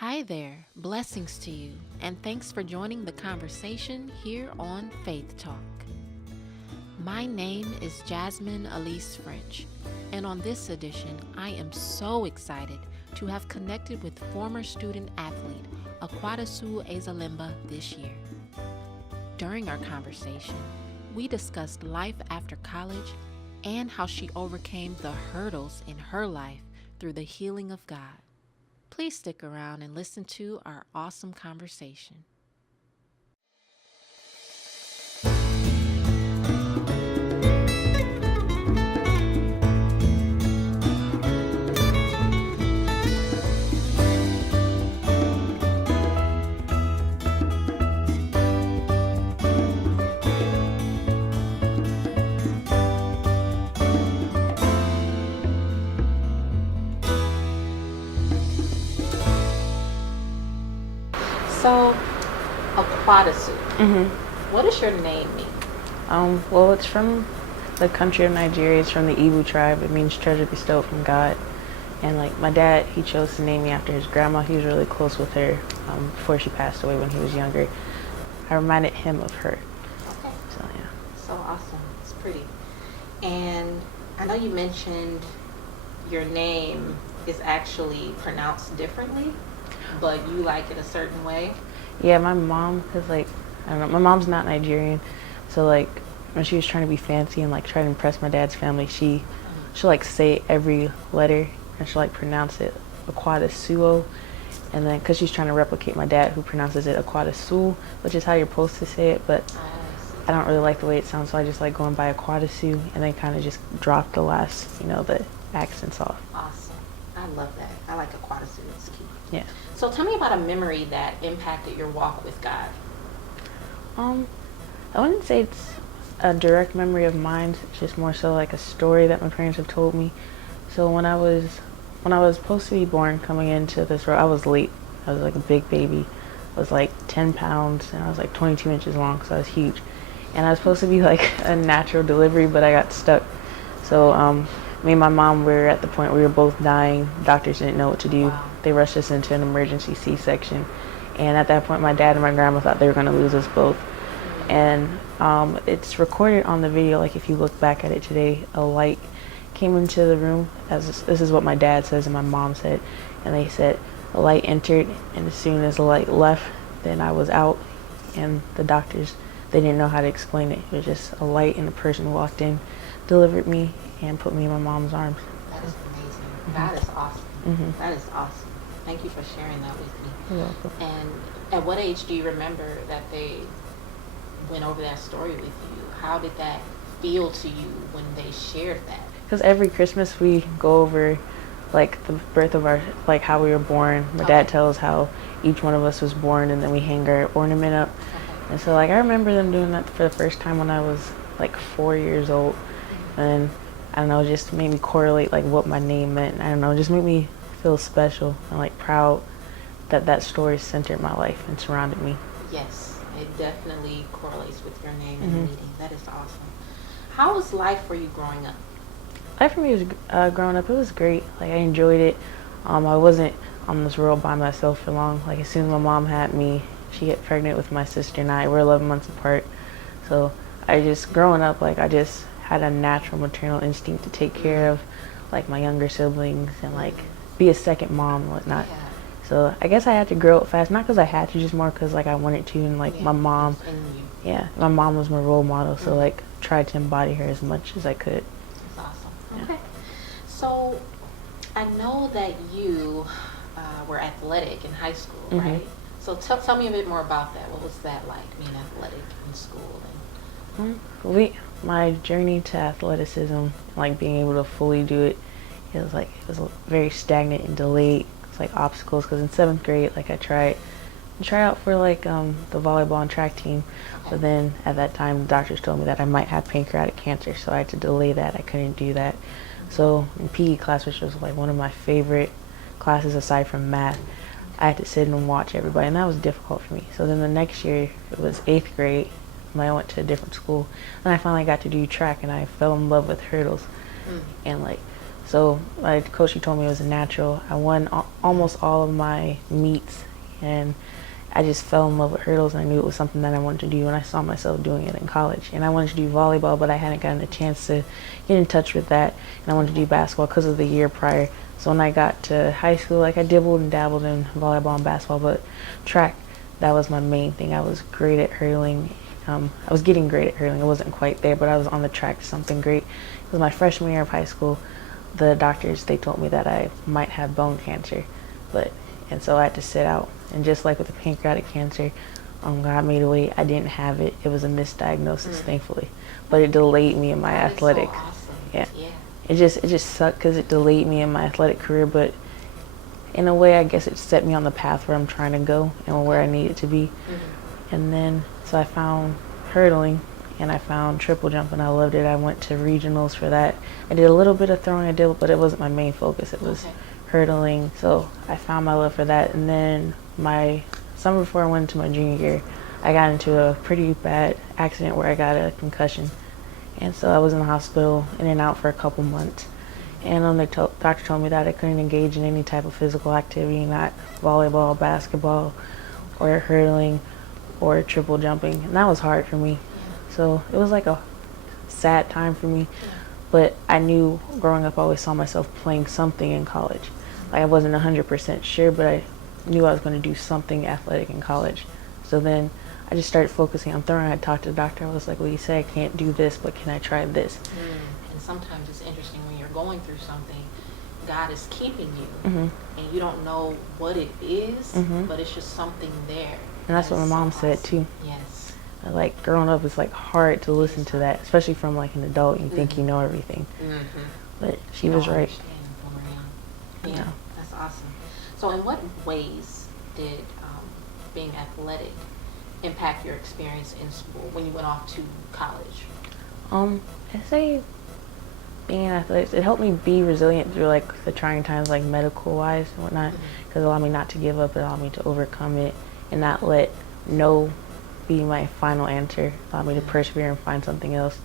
Hi there, blessings to you, and thanks for joining the conversation here on Faithtalk. My name is Jasmine Elise French, and on this edition, I am so excited to have connected with former student athlete Akuadasuo Ezenyilimba this year. During our conversation, we discussed life after college and how she overcame the hurdles in her life through the healing of God. Please stick around and listen to our awesome conversation. So, Akuadasuo, what does your name mean? Well, it's from the country of Nigeria. It's from the Igbo tribe. It means treasure bestowed from God. And like my dad, he chose to name me after his grandma. He was really close with her before she passed away when he was younger. I reminded him of her. Okay. So yeah. So awesome. It's pretty. And I know you mentioned your name is actually pronounced differently, but you like it a certain way. Yeah, my mom is like, I don't know, my mom's not Nigerian. So like when she was trying to be fancy and like try to impress my dad's family, she'll like say every letter and she'll like pronounce it Akuadasuo. And then because she's trying to replicate my dad who pronounces it Akuadasuo, which is how you're supposed to say it, but I don't really like the way it sounds, so I just like going by Akuadasuo and then kind of just drop the last, the accents off. Awesome. I love that. I like Akuadasuo. It's cute. Yeah. So tell me about a memory that impacted your walk with God. I wouldn't say it's a direct memory of mine. It's just more so like a story that my parents have told me. So when I was supposed to be born, coming into this world, I was late. I was like a big baby. I was like 10 pounds and I was like 22 inches long, so I was huge. And I was supposed to be like a natural delivery, but I got stuck. So me and my mom were at the point where we were both dying. Doctors didn't know what to do. Wow. They rushed us into an emergency C-section. And at that point, my dad and my grandma thought they were going to lose us both. And it's recorded on the video. Like if you look back at it today, a light came into the room. This is what my dad says and my mom said. And they said a light entered, and as soon as the light left, then I was out. And the doctors, they didn't know how to explain it. It was just a light, and a person walked in, delivered me, and put me in my mom's arms. That is amazing. That is awesome. That is awesome. Thank you for sharing that with me. You're welcome. And at what age do you remember that they went over that story with you? How did that feel to you when they shared that? Because every Christmas we go over like the birth of our, like how we were born. My dad tells how each one of us was born, and then we hang our ornament up. Okay. And so like I remember them doing that for the first time when I was like 4 years old. And I don't know, just made me correlate like what my name meant. I don't know, just made me feel special and like proud that that story centered my life and surrounded me. Yes, it definitely correlates with your name and the meeting. That is awesome. How was life for you growing up? Life for me was growing up, it was great. Like I enjoyed it. I wasn't on this world by myself for long. Like as soon as my mom had me, she got pregnant with my sister and I. We're 11 months apart. So I just, growing up, like I just had a natural maternal instinct to take care of like my younger siblings and like be a second mom and whatnot. Yeah. So I guess I had to grow up fast, not because I had to, just more because like I wanted to, and like my mom, my mom was my role model, so like tried to embody her as much as I could. That's awesome. Yeah. Okay. So I know that you were athletic in high school, right? So tell me a bit more about that. What was that like, being athletic in school? My journey to athleticism, like being able to fully do it, it was very stagnant and delayed. It's like obstacles, because in 7th grade, like I tried out for like the volleyball and track team, but then at that time the doctors told me that I might have pancreatic cancer, so I had to delay that. I couldn't do that. So in PE class, which was like one of my favorite classes aside from math, I had to sit and watch everybody, and that was difficult for me. So then the next year, it was 8th grade, when I went to a different school, and I finally got to do track, and I fell in love with hurdles. And like, So my coach, he told me it was a natural. I won almost all of my meets, and I just fell in love with hurdles, and I knew it was something that I wanted to do, and I saw myself doing it in college. And I wanted to do volleyball, but I hadn't gotten a chance to get in touch with that, and I wanted to do basketball because of the year prior. So when I got to high school, like I dibbled and dabbled in volleyball and basketball, but track, that was my main thing. I was great at hurling. I was getting great at hurling. I wasn't quite there, but I was on the track to something great. It was my freshman year of high school. The doctors, they told me that I might have bone cancer, and so I had to sit out. And just like with the pancreatic cancer, God made a way. I didn't have it. It was a misdiagnosis, thankfully, but it delayed me in my athletics. So awesome. Yeah. Yeah. It just sucked because it delayed me in my athletic career, but in a way, I guess it set me on the path where I'm trying to go and where I needed to be. And then, so I found hurdling, and I found triple jump, and I loved it. I went to regionals for that. I did a little bit of throwing, but it wasn't my main focus. It was hurdling. So I found my love for that. And then my summer before I went into my junior year, I got into a pretty bad accident where I got a concussion. And so I was in the hospital, in and out for a couple months. And the doctor told me that I couldn't engage in any type of physical activity, not volleyball, basketball, or hurdling, or triple jumping. And that was hard for me. So it was like a sad time for me. But I knew growing up, I always saw myself playing something in college. Like I wasn't 100% sure, but I knew I was going to do something athletic in college. So then I just started focusing on throwing. I talked to the doctor. I was like, well, you say I can't do this, but can I try this? And sometimes it's interesting when you're going through something, God is keeping you, and you don't know what it is, but it's just something there. And that's what my mom said too. Yes. Like growing up, it's like hard to listen to that, especially from like an adult. You think you know everything, but she was right. Yeah, that's awesome. So in what ways did being athletic impact your experience in school when you went off to college? I say being an athlete, it helped me be resilient through like the trying times, like medical wise and whatnot, because it allowed me not to give up. It allowed me to overcome it and not let no be my final answer. It allowed me to persevere and find something else.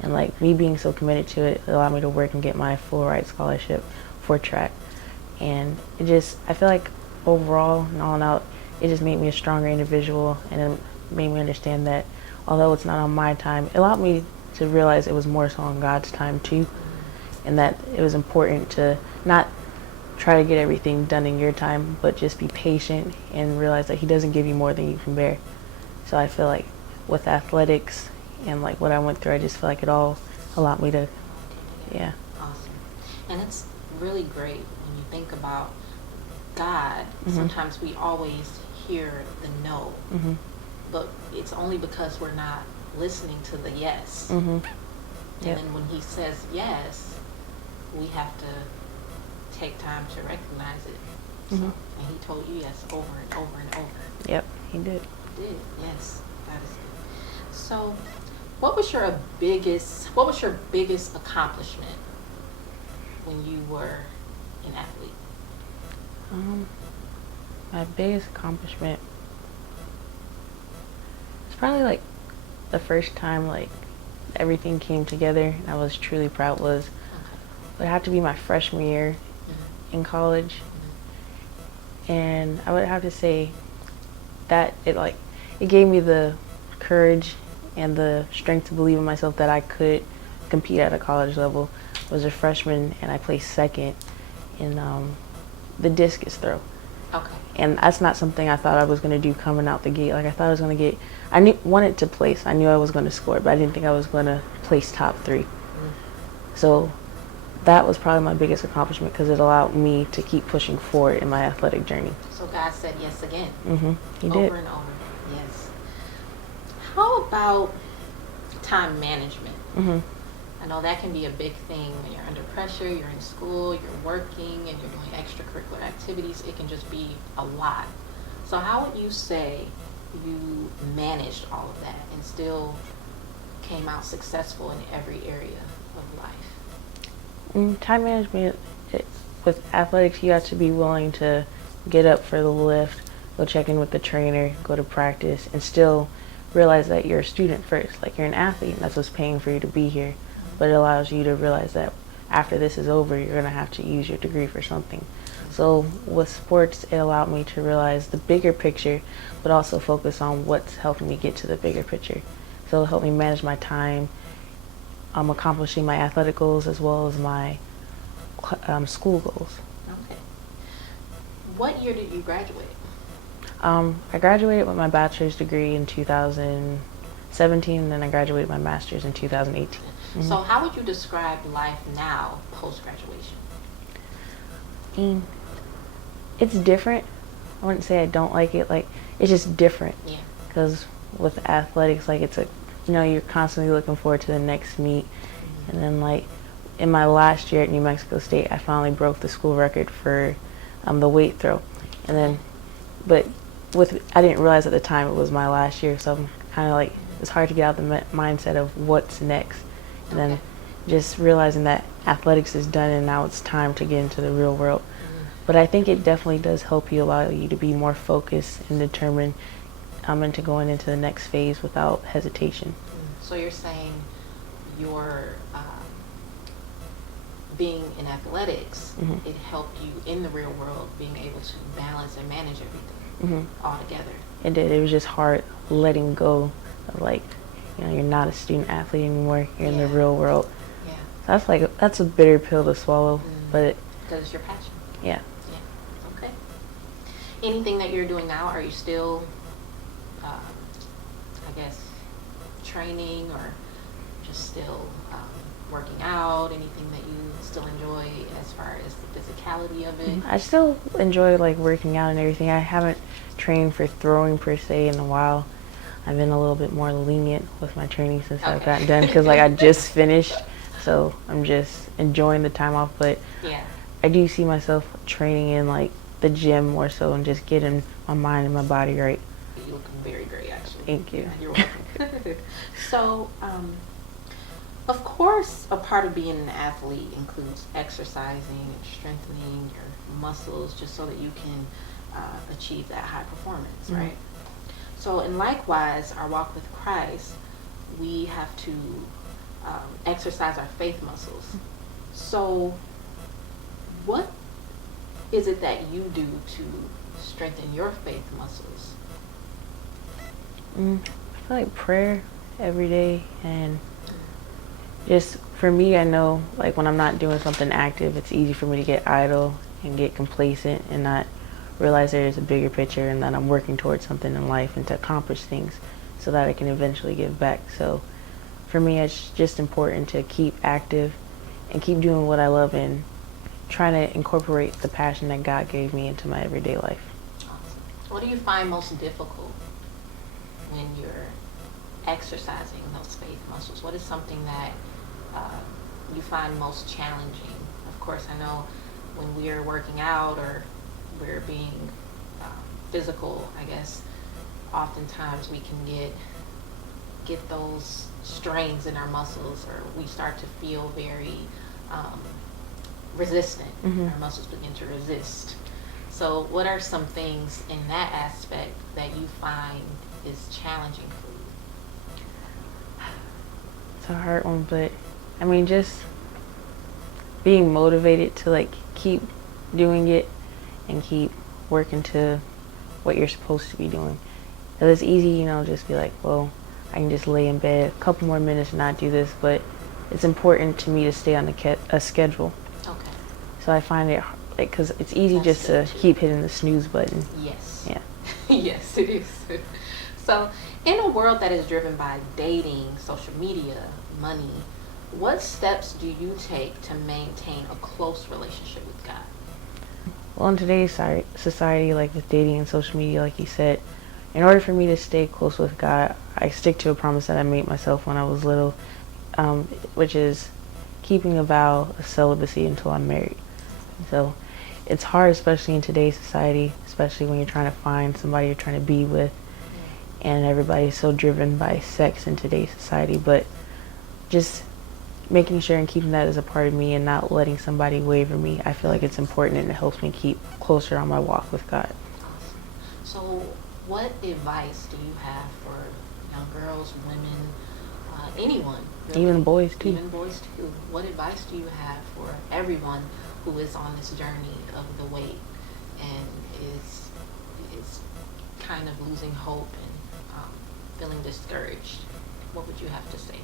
And like me being so committed to it, it allowed me to work and get my full ride scholarship for track. And it just, I feel like overall and all in all, it just made me a stronger individual, and it made me understand that although it's not on my time, it allowed me to realize it was more so on God's time too, and that it was important to not try to get everything done in your time, but just be patient and realize that He doesn't give you more than you can bear. So I feel like with athletics and like what I went through, I just feel like it all allowed me to, yeah. Awesome. And it's really great when you think about God. Sometimes we always hear the no, but it's only because we're not listening to the yes. And then when He says yes, we have to take time to recognize it. So, and He told you yes over and over and over. Yep, He did. He did, yes. That is good. So, what was your biggest accomplishment when you were an athlete? My biggest accomplishment was probably like the first time like everything came together and I was truly proud was, it would have to be my freshman year in college. And I would have to say that it gave me the courage and the strength to believe in myself that I could compete at a college level. I was a freshman and I placed second in the discus throw. Okay. And that's not something I thought I was going to do coming out the gate. Like I thought I was going to wanted to place. I knew I was going to score, but I didn't think I was going to place top 3. So that was probably my biggest accomplishment because it allowed me to keep pushing forward in my athletic journey. So God said yes again. He did. Over and over. Yes. How about time management? I know that can be a big thing when you're under pressure, you're in school, you're working, and you're doing extracurricular activities. It can just be a lot. So how would you say you managed all of that and still came out successful in every area of life? Time management, with athletics, you have to be willing to get up for the lift, go check in with the trainer, go to practice, and still realize that you're a student first. Like you're an athlete, and that's what's paying for you to be here. But it allows you to realize that after this is over, you're going to have to use your degree for something. So with sports, it allowed me to realize the bigger picture, but also focus on what's helping me get to the bigger picture. So it helped me manage my time, accomplishing my athletic goals as well as my school goals. Okay. What year did you graduate? I graduated with my bachelor's degree in 2017, and then I graduated my master's in 2018. Mm-hmm. So how would you describe life now, post-graduation? It's different. I wouldn't say I don't like it. Like, it's just different. Yeah. Because with athletics, like, it's you're constantly looking forward to the next meet. Mm-hmm. And then, like, in my last year at New Mexico State, I finally broke the school record for the weight throw. And then, but I didn't realize at the time it was my last year, so I'm kind of like, it's hard to get out the mindset of what's next. And then just realizing that athletics is done and now it's time to get into the real world. Mm-hmm. But I think it definitely does help you, allow you to be more focused and determined into going into the next phase without hesitation. So you're saying your being in athletics, Mm-hmm. it helped you in the real world being able to balance and manage everything Mm-hmm. all together. It did. It was just hard letting go of, like, you're not a student athlete anymore. You're in the real world. Yeah. So that's a bitter pill to swallow, but because it's your passion. Yeah. Yeah. Okay. Anything that you're doing now, are you still, I guess, training or just still working out? Anything that you still enjoy as far as the physicality of it? I still enjoy, like, working out and everything. I haven't trained for throwing per se in a while. I've been a little bit more lenient with my training since I've gotten done, because, like, I just finished, so I'm just enjoying the time off. But yeah, I do see myself training in, like, the gym more so, and just getting my mind and my body right. you look very great, actually. Thank you. You're welcome. So, of course, a part of being an athlete includes exercising and strengthening your muscles just so that you can achieve that high performance, Mm-hmm. right? So, and likewise, our walk with Christ, we have to exercise our faith muscles. So, what is it that you do to strengthen your faith muscles? I feel like prayer every day, and just for me, I know, like, when I'm not doing something active, it's easy for me to get idle and get complacent and not realize there's a bigger picture and that I'm working towards something in life and to accomplish things so that I can eventually give back. So for me, it's just important to keep active and keep doing what I love and trying to incorporate the passion that God gave me into my everyday life. Awesome. What do you find most difficult when you're exercising those faith muscles? What is something that you find most challenging? Of course, I know when we are working out or we're being physical, I guess, oftentimes we can get those strains in our muscles, or we start to feel very resistant. Mm-hmm. Our muscles begin to resist. So what are some things in that aspect that you find is challenging for you? It's a hard one, but I mean, just being motivated to, like, keep doing it and keep working to what you're supposed to be doing. Because it's easy, just be like, well, I can just lay in bed a couple more minutes and not do this, but it's important to me to stay on a schedule. Okay. So I find it, like, because it's easy That's just to good too. keep hitting the snooze button. Yes. Yeah. Yes, it is. So, in a world that is driven by dating, social media, money, what steps do you take to maintain a close relationship with God? Well, in today's society, like with dating and social media, like you said, in order for me to stay close with God, I stick to a promise that I made myself when I was little, which is keeping a vow of celibacy until I'm married. So it's hard, especially in today's society, especially when you're trying to find somebody you're trying to be with, and everybody's so driven by sex in today's society. But just making sure and keeping that as a part of me and not letting somebody waver me, I feel like it's important, and it helps me keep closer on my walk with God. Awesome. So what advice do you have for young girls, women, anyone Really, even boys too. even boys too. What advice do you have for everyone who is on this journey of the weight and is kind of losing hope and feeling discouraged? What would you have to say?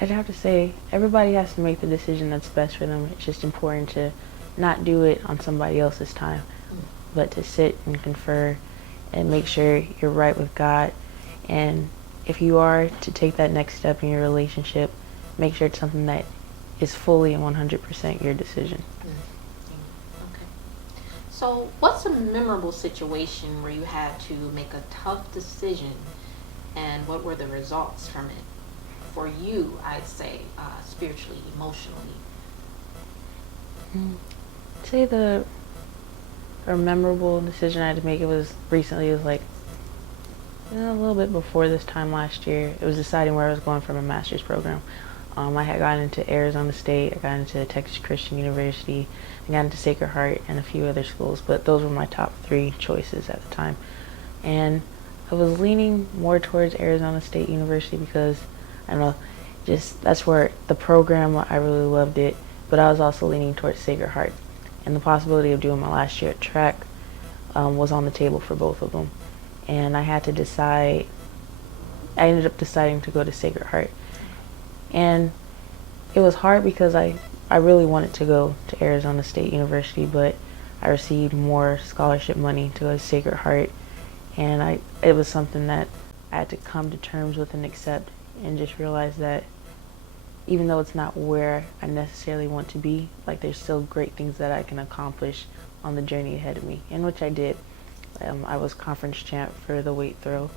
I'd have to say everybody has to make the decision that's best for them. It's just important to not do it on somebody else's time, but to sit and confer and make sure you're right with God. And if you are to take that next step in your relationship, make sure it's something that is fully and 100% your decision. Okay. So, what's a memorable situation where you had to make a tough decision, and what were the results from it? For you, I'd say, spiritually, emotionally. I'd say the memorable decision I had to make, it was recently, it was like a little bit before this time last year. It was deciding where I was going for my master's program. I had gotten into Arizona State, I got into Texas Christian University, I got into Sacred Heart and a few other schools, but those were my top 3 choices at the time. And I was leaning more towards Arizona State University because, I don't know, just that's where the program, I really loved it, but I was also leaning towards Sacred Heart. And the possibility of doing my last year at track was on the table for both of them. And I had to decide, I ended up deciding to go to Sacred Heart. And it was hard because I really wanted to go to Arizona State University, but I received more scholarship money to go to Sacred Heart. And it was something that I had to come to terms with and accept, and just realize that even though it's not where I necessarily want to be, like there's still great things that I can accomplish on the journey ahead of me, and which I did. I was conference champ for the weight throw,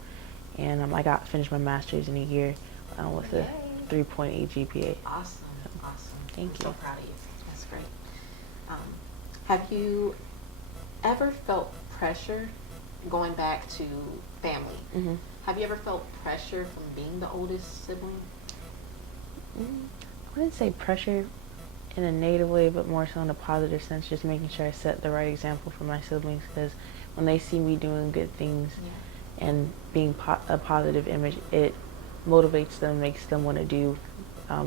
and I finished my master's in a year with a 3.8 GPA. Awesome, awesome. Thank I'm you. so proud of you. That's great. Have you ever felt pressure, going back to family? Mm-hmm. Have you ever felt pressure from being the oldest sibling? I wouldn't say pressure in a negative way, but more so in a positive sense, just making sure I set the right example for my siblings, because when they see me doing good things and being a positive image, it motivates them, makes them want to do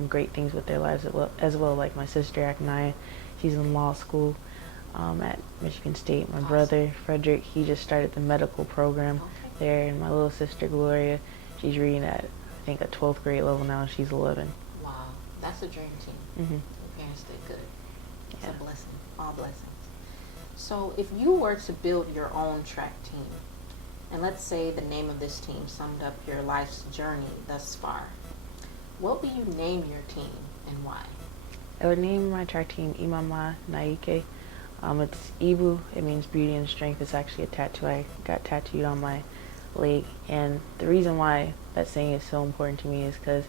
great things with their lives as well. Like my sister Aknaya, she's in law school at Michigan State. My brother Frederick, he just started the medical program there, and my little sister Gloria, she's reading at I think a 12th grade level now. She's 11. Wow, that's a dream team. Mm-hmm. Your parents did good. It's a blessing, all blessings. So if you were to build your own track team, and let's say the name of this team summed up your life's journey thus far, what would you name your team and why? I would name my track team Imama Naike. It's Ibu. It means beauty and strength. It's actually a tattoo I got tattooed on my leg. And the reason why that saying is so important to me is because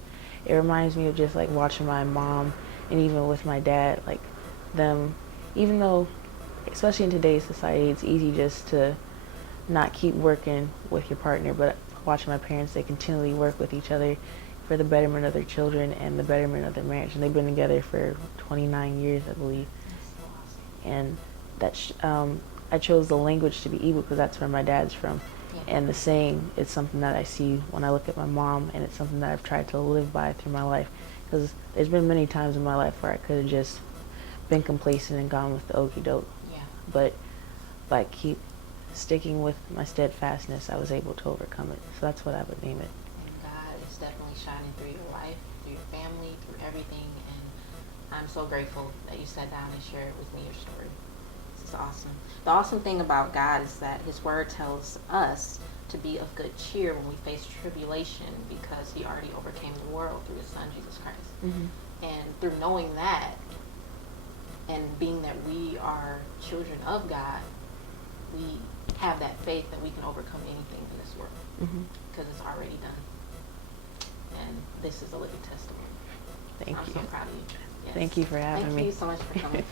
it reminds me of just like watching my mom, and even with my dad, like them, even though, especially in today's society, it's easy just to not keep working with your partner, but watching my parents, they continually work with each other for the betterment of their children and the betterment of their marriage. And they've been together for 29 years, I believe. And I chose the language to be Igbo because that's where my dad's from. And the saying is something that I see when I look at my mom, and it's something that I've tried to live by through my life. Because there's been many times in my life where I could have just been complacent and gone with the okie doke. But if I keep sticking with my steadfastness, I was able to overcome it. So that's what I would name it. And God is definitely shining through your life, through your family, through everything. And I'm so grateful that you sat down and shared with me your story. This is awesome. The awesome thing about God is that His Word tells us to be of good cheer when we face tribulation, because He already overcame the world through His Son, Jesus Christ. Mm-hmm. And through knowing that, and being that we are children of God, we have that faith that we can overcome anything in this world, because it's already done. And this is a living testimony. Thank I'm you. so proud of you. Yes. Thank you for having me. Thank you so much for coming.